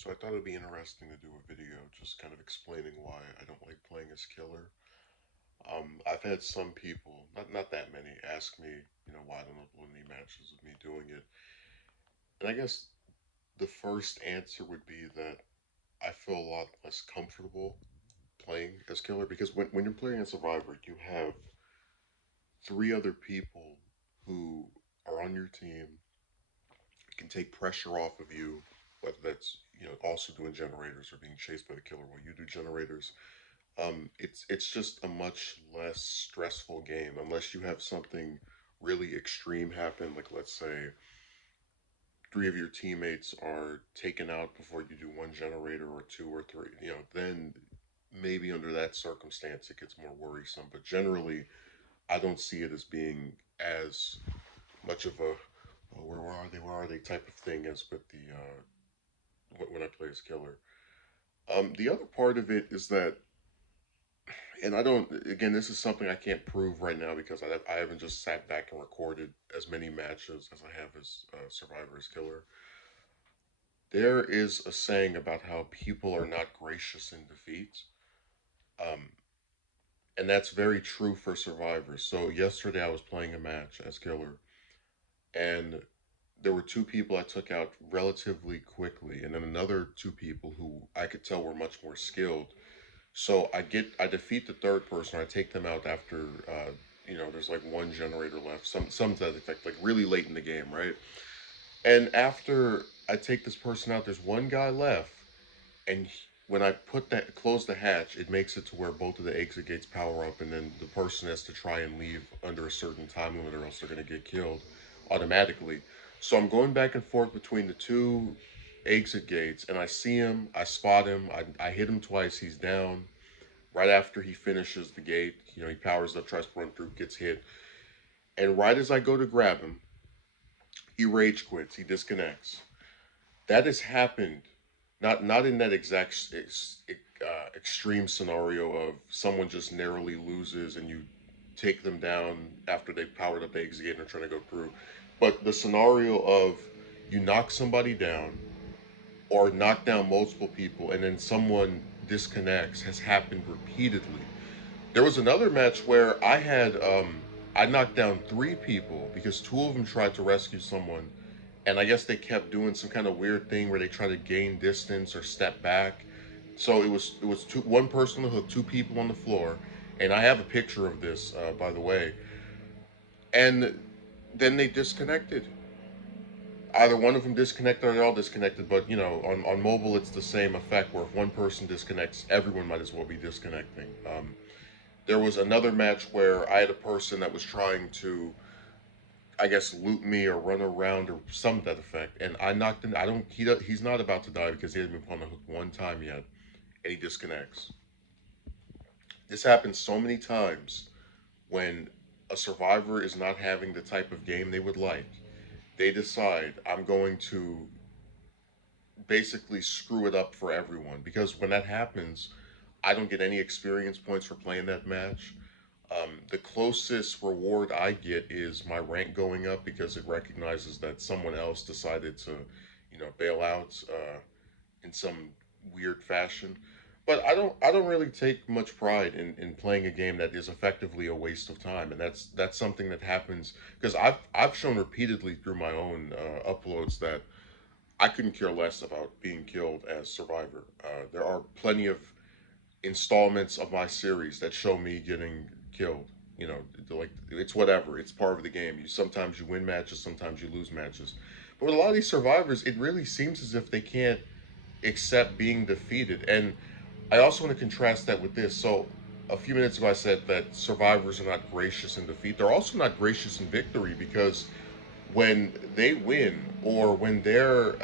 So I thought it'd be interesting to do a video just kind of explaining why I don't like playing as killer. I've had some people, not that many, ask me, why I don't upload any matches of me doing it. And I guess the first answer would be that I feel a lot less comfortable playing as killer because when you're playing as Survivor, you have three other people who are on your team, can take pressure off of you, whether that's also doing generators or being chased by the killer while you do generators. It's just a much less stressful game unless you have something really extreme happen. Like let's say three of your teammates are taken out before you do one generator or two or three. Then maybe under that circumstance it gets more worrisome. But generally, I don't see it as being as much of a oh, where are they type of thing as with the when I play as killer. The other part of it is that, and I don't. Again, this is something I can't prove right now because I haven't just sat back and recorded as many matches as I have as Survivor as Killer. There is a saying about how people are not gracious in defeat, um, and that's very true for Survivor. So yesterday I was playing a match as Killer, and there were two people I took out relatively quickly, and then another two people who I could tell were much more skilled. So I defeat the third person. I take them out after there's like one generator left. Some to that effect, like really late in the game, right? And after I take this person out, there's one guy left, and when I close the hatch, it makes it to where both of the exit gates power up, and then the person has to try and leave under a certain time limit, or else they're gonna get killed automatically. So I'm going back and forth between the two exit gates, and I see him, I spot him, I hit him twice, he's down. Right after he finishes the gate, he powers up, tries to run through, gets hit. And right as I go to grab him, he rage quits, he disconnects. That has happened, not in that exact extreme scenario of someone just narrowly loses and you take them down after they've powered up the exit gate and are trying to go through. But the scenario of you knock somebody down or knock down multiple people and then someone disconnects has happened repeatedly. There was another match where I knocked down three people because two of them tried to rescue someone, and I guess they kept doing some kind of weird thing where they try to gain distance or step back. So it was one person on the hook, two people on the floor, and I have a picture of this, by the way. And then they disconnected. Either one of them disconnected or they're all disconnected. But on mobile it's the same effect where if one person disconnects, everyone might as well be disconnecting. There was another match where I had a person that was trying to, I guess, loot me or run around or some to that effect, and I knocked him. I don't. He's not about to die because he hasn't been put on the hook one time yet, and he disconnects. This happens so many times when a survivor is not having the type of game they would like. They decide I'm going to basically screw it up for everyone because when that happens, I don't get any experience points for playing that match. The closest reward I get is my rank going up because it recognizes that someone else decided to, bail out in some weird fashion. But I don't really take much pride in playing a game that is effectively a waste of time, and that's something that happens because I've shown repeatedly through my own uploads that I couldn't care less about being killed as Survivor. There are plenty of installments of my series that show me getting killed. Like it's whatever. It's part of the game. Sometimes you win matches, sometimes you lose matches. But with a lot of these survivors, it really seems as if they can't accept being defeated. And I also want to contrast that with this. So a few minutes ago, I said that survivors are not gracious in defeat. They're also not gracious in victory because when they win or when they're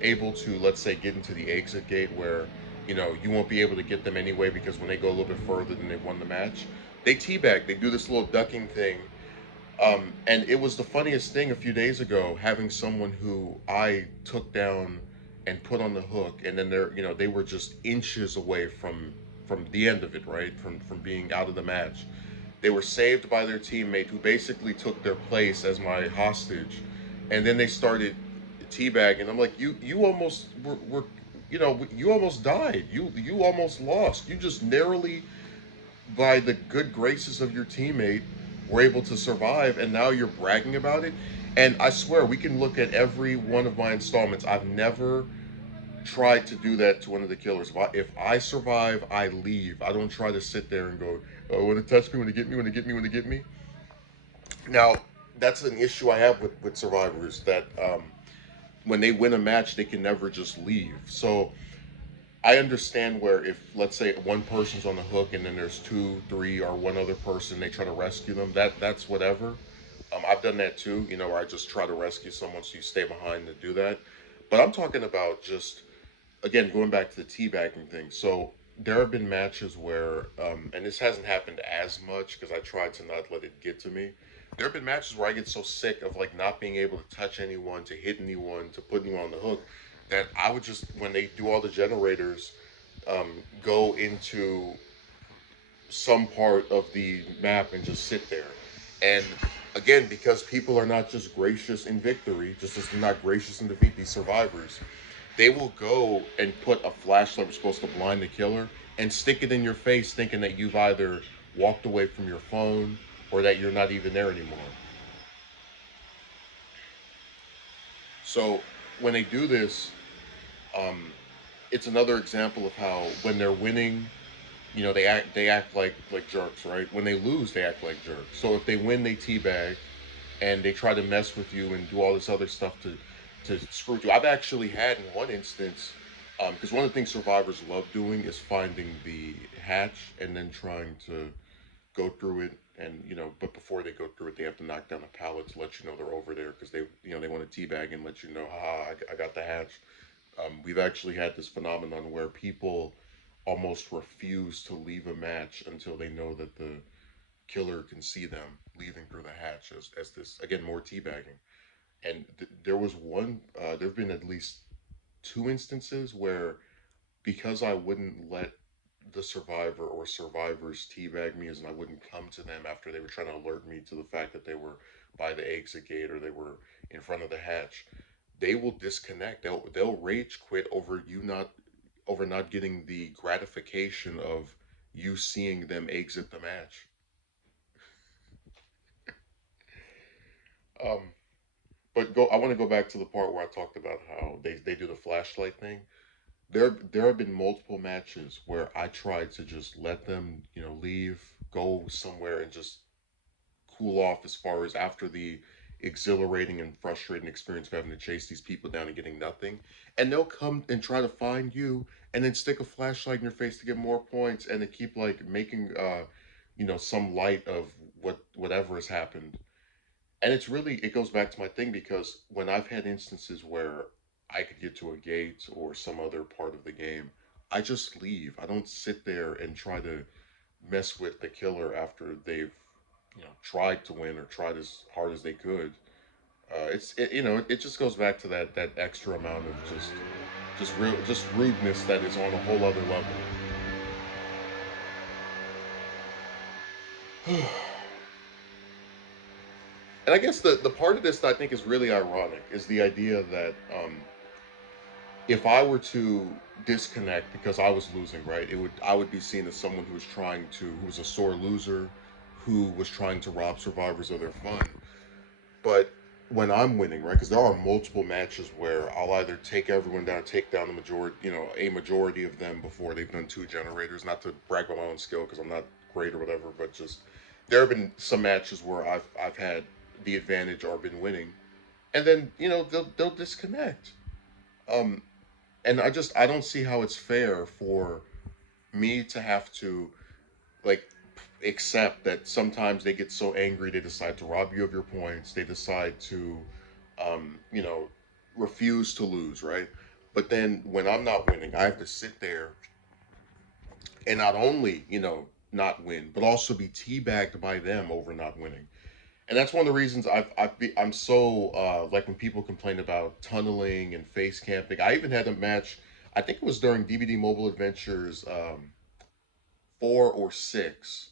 able to, let's say, get into the exit gate where you won't be able to get them anyway because when they go a little bit further than they won the match, they teabag. They do this little ducking thing, and it was the funniest thing a few days ago having someone who I took down and put on the hook, and then they were just inches away from the end of it, right, from being out of the match. They were saved by their teammate who basically took their place as my hostage, and then they started teabagging. I'm like, you almost were you almost died. You almost lost. You just narrowly, by the good graces of your teammate, were able to survive, and now you're bragging about it. And I swear, we can look at every one of my installments. I've never tried to do that to one of the killers. If I survive, I leave. I don't try to sit there and go, "Oh, want to touch me? Want to get me? Want to get me? Want to get me?" Now, that's an issue I have with survivors, that when they win a match, they can never just leave. So I understand where, if, let's say, one person's on the hook and then there's two, three, or one other person, they try to rescue them. That's whatever. I've done that too. Where I just try to rescue someone, so you stay behind to do that. But I'm talking about, just again, going back to the teabagging thing. So there have been matches where, and this hasn't happened as much because I tried to not let it get to me. There have been matches where I get so sick of like not being able to touch anyone, to hit anyone, to put anyone on the hook, that I would just, when they do all the generators, go into some part of the map and just sit there. And again, because people are not just gracious in victory, just as they're not gracious in defeat, these survivors, they will go and put a flashlight that's supposed to blind the killer and stick it in your face, thinking that you've either walked away from your phone or that you're not even there anymore. So when they do this, um, it's another example of how, when they're winning, they act like jerks, right? When they lose, they act like jerks. So if they win, they teabag, and they try to mess with you and do all this other stuff to screw with you. I've actually had, in one instance, because one of the things survivors love doing is finding the hatch and then trying to go through it. And but before they go through it, they have to knock down a pallet to let you know they're over there, because they want to teabag and let you know, ha, I got the hatch. We've actually had this phenomenon where people almost refuse to leave a match until they know that the killer can see them leaving through the hatch, as this, again, more teabagging. And there was there have been at least two instances where, because I wouldn't let the survivor or survivors teabag me, as in I wouldn't come to them after they were trying to alert me to the fact that they were by the exit gate or they were in front of the hatch, they will disconnect. They'll rage quit over not getting the gratification of you seeing them exit the match. Um, but I want to go back to the part where I talked about how they do the flashlight thing. There have been multiple matches where I tried to just let them, leave, go somewhere, and just cool off, as far as after the exhilarating and frustrating experience of having to chase these people down and getting nothing. And they'll come and try to find you and then stick a flashlight in your face to get more points, and to keep like making some light of whatever has happened. And it goes back to my thing, because when I've had instances where I could get to a gate or some other part of the game, I just leave. I don't sit there and try to mess with the killer after they've tried to win or tried as hard as they could. It just goes back to that extra amount of just rudeness that is on a whole other level. And I guess the part of this that I think is really ironic is the idea that, if I were to disconnect because I was losing, right, I would be seen as someone who was a sore loser, who was trying to rob survivors of their fun. But when I'm winning, right, because there are multiple matches where I'll either take everyone down, take down the majority, a majority of them before they've done two generators. Not to brag about my own skill, because I'm not great or whatever, but just there have been some matches where I've had the advantage or been winning, and then they'll disconnect. Um, and I don't see how it's fair for me to have to, like, accept that sometimes they get so angry they decide to rob you of your points. They decide to, um, you know, refuse to lose, right? But then when I'm not winning, I have to sit there and not only, not win, but also be teabagged by them over not winning. And that's one of the reasons I'm so, like, when people complain about tunneling and face camping. I even had a match. I think it was during DVD Mobile Adventures, 4 or 6,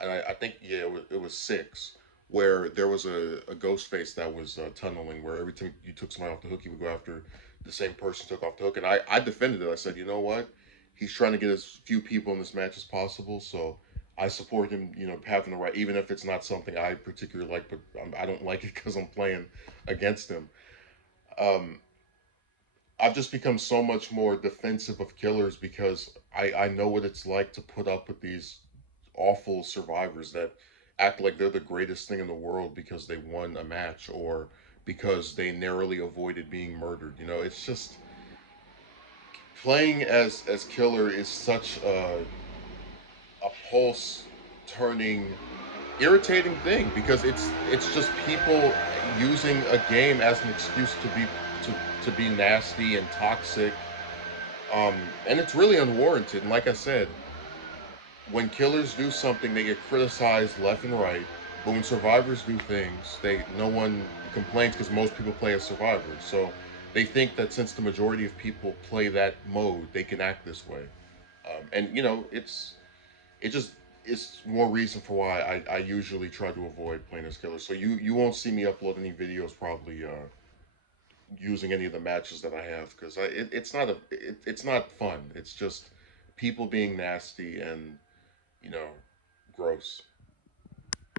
and I think, yeah, it was 6, where there was a ghost face that was tunneling, where every time you took somebody off the hook, he would go after the same person took off the hook, and I defended it. I said, you know what, he's trying to get as few people in this match as possible, so I support him, having the right, even if it's not something I particularly like, but I don't like it because I'm playing against him. Um, I've just become so much more defensive of killers because I know what it's like to put up with these awful survivors that act like they're the greatest thing in the world because they won a match or because they narrowly avoided being murdered. It's just playing as killer is such a pulse turning irritating thing because it's just people using a game as an excuse to be nasty and toxic, um and it's really unwarranted. And like I said, when killers do something, they get criticized left and right. But when survivors do things, they no one complains because most people play as survivors. So they think that since the majority of people play that mode, they can act this way. And it just it's more reason for why I usually try to avoid playing as killer. So you won't see me upload any videos probably using any of the matches that I have because it's not fun. It's just people being nasty and you know gross.